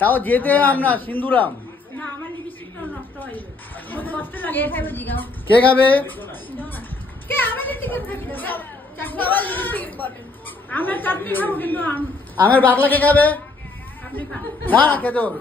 তাও যেতে আমরা সিন্দুরাম কে খাবে? আমের বাকলা কে খাবে? না না খেতে হবে।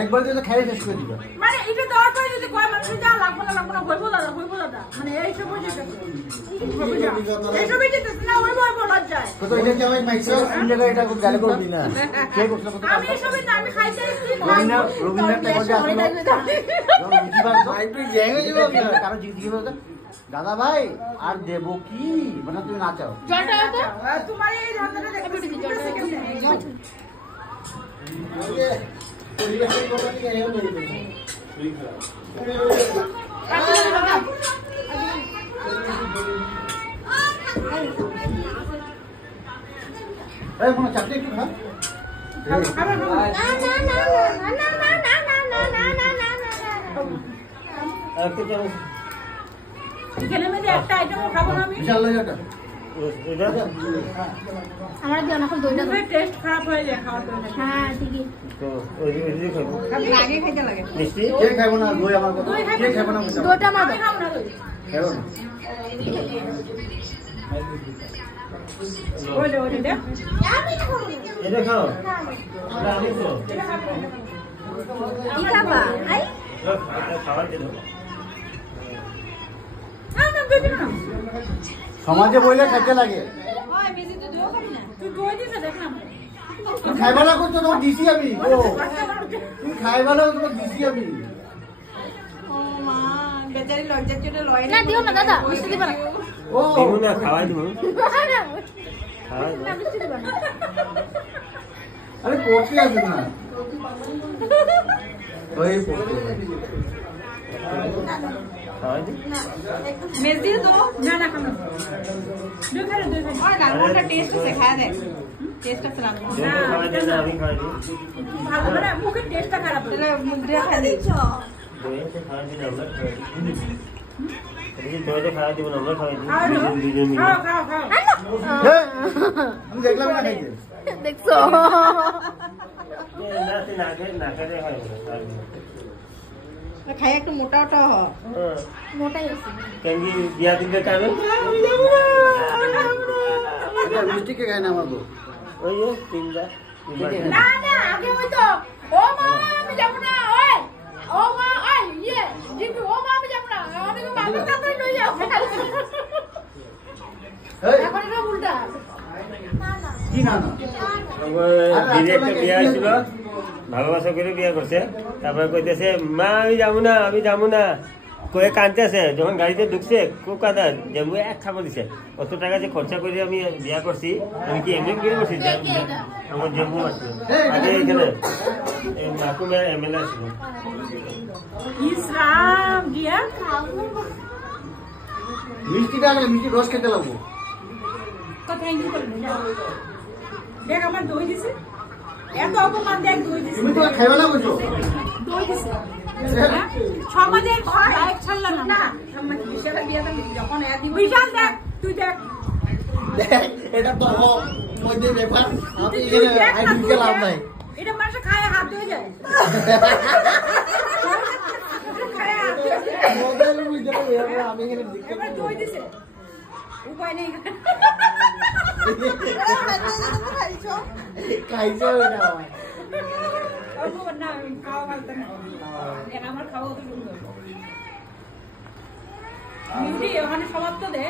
একবার যদি খাই শেষ করে দিবা মানে এটা দেওয়ার পরে যদি কয় মানুষ যা লাগবে না হইবো দাদা মানে এই সব হয়ে যায় এই সব হয়ে যায় না হইবো লজ্জায় কত এটা কি আমি মাইছো কোন জায়গায় এটা খুব গালে করবি না কে করছ কত আমি এসব না আমি খাইতে আসছি রবীন্দ্রনাথ ঠাকুর যা আসলো বুঝিবার ভাই তুই জেগে যাবে কারণ জিজ্ঞেস করতে দাদা ভাই আর দেব কি মানে তুমি নাচাও জটা তোমার এই রান্নাটা দেখতে পরিবেশের কথা কি এও নেই এই মনে চাকরি একটু খা এখানে মধ্যে একটা আইটেমও খাবো না আমি চল এটা আমার কি অনেক দইটা টেস্ট খারাপ হয়ে যায় খাওয়ার জন্য হ্যাঁ ঠিকই তো ওই যে খাবো আগে খেতে লাগে মিষ্টি কে খাবো না দই আমার কথা কে খাবো না দইটা আমার আমি খাবো না দই খাবো না ওলে দে এটা খাও না আমি তো কি খাবা আই খাবার দিলো না বেবি না সমাজে বইলে খেতে লাগে ওই মেজি তো দিও খাবি না তুই দই দিছ দেখ না খাইবা না করছো তোমার দিছি আমি ও তুমি খাইবা না তোমার দিছি আমি ও মা বেচারি লজ্জার চোটে লয় না দিও না দাদা মিষ্টি দিবা না ও দিমু না খাওয়াই দিমু না মিষ্টি দিবা না আরে পড়তে আসবে না ওই পড়তে খাওয়াই দি মেজি তো না না খাবো দই খালে দই খালে আর ডালমোটা টেস্ট আছে খায়া দেখ টেস্ট আছে না খাওয়াই দি না আমি খাওয়াই দি ভালো মানে মুখের টেস্টটা খারাপ তাহলে মুখ দিয়ে খালি দইতে খাওয়াই দি না আমরা খাওয়াই দি এই দইতে খাওয়াই দিব না আমরা খাওয়াই দি দুজন মিলে খাও আমি দেখলাম না খাইতে দেখছো না খেতে হয় না খাই একটু মোটাটা হ মোটাই আছে কেন কি বিয়া দিতে চাবে এটা মিষ্টি কে খায় না আমার বউ ওই যে তিনটা না না আগে ওই তো ও মা আমি যাব না ওই ও মা ওই ইয়ে জিপি ও মা আমি যাব না অনেক বাবা কাছে লই যাও এখন এটা উল্টা কি না না দিদি একটা বিয়া ছিল ভালোবাসা করে বিয়া করছে তারপরে কইতেছে মা আমি যাবো না কয়ে কাঁদতেছে যখন গাড়িতে ঢুকছে খুব কাঁদা যাবো এক খাবো দিছে কত টাকা যে খরচা করে আমি বিয়া করছি আমি কি এমনি বিয়ে করছি আমার জম্মু আছে আগে এখানে মাকুমের এমএলএ ছিল ইসলাম দিয়া মিষ্টিটা আগে মিষ্টি রস খেতে লাগবো কথা ইঙ্গিত করে দেখ আমার দই দিছে এত অপমান দেখ দই দিছে তুমি তো খাইবা না বলছো দই দিছে সমাজের লাইক ছাড়লা না সমাজ বিশাল বিয়া দাম যখন এ দিব বিশাল দেখ তুই দেখ এটা তো মধ্যে ব্যাপার আমি এখানে আইডিকে লাভ নাই এটা মানুষ খায় হাত ধুয়ে যায় মোবাইল বুঝতে পারবে আমি এখানে এবার দই দিছে উপায় নেই খাইছো না না খাওয়া ভালো না আমার খাওয়া তো সুন্দর মিষ্টি ওখানে সমাপ্ত দে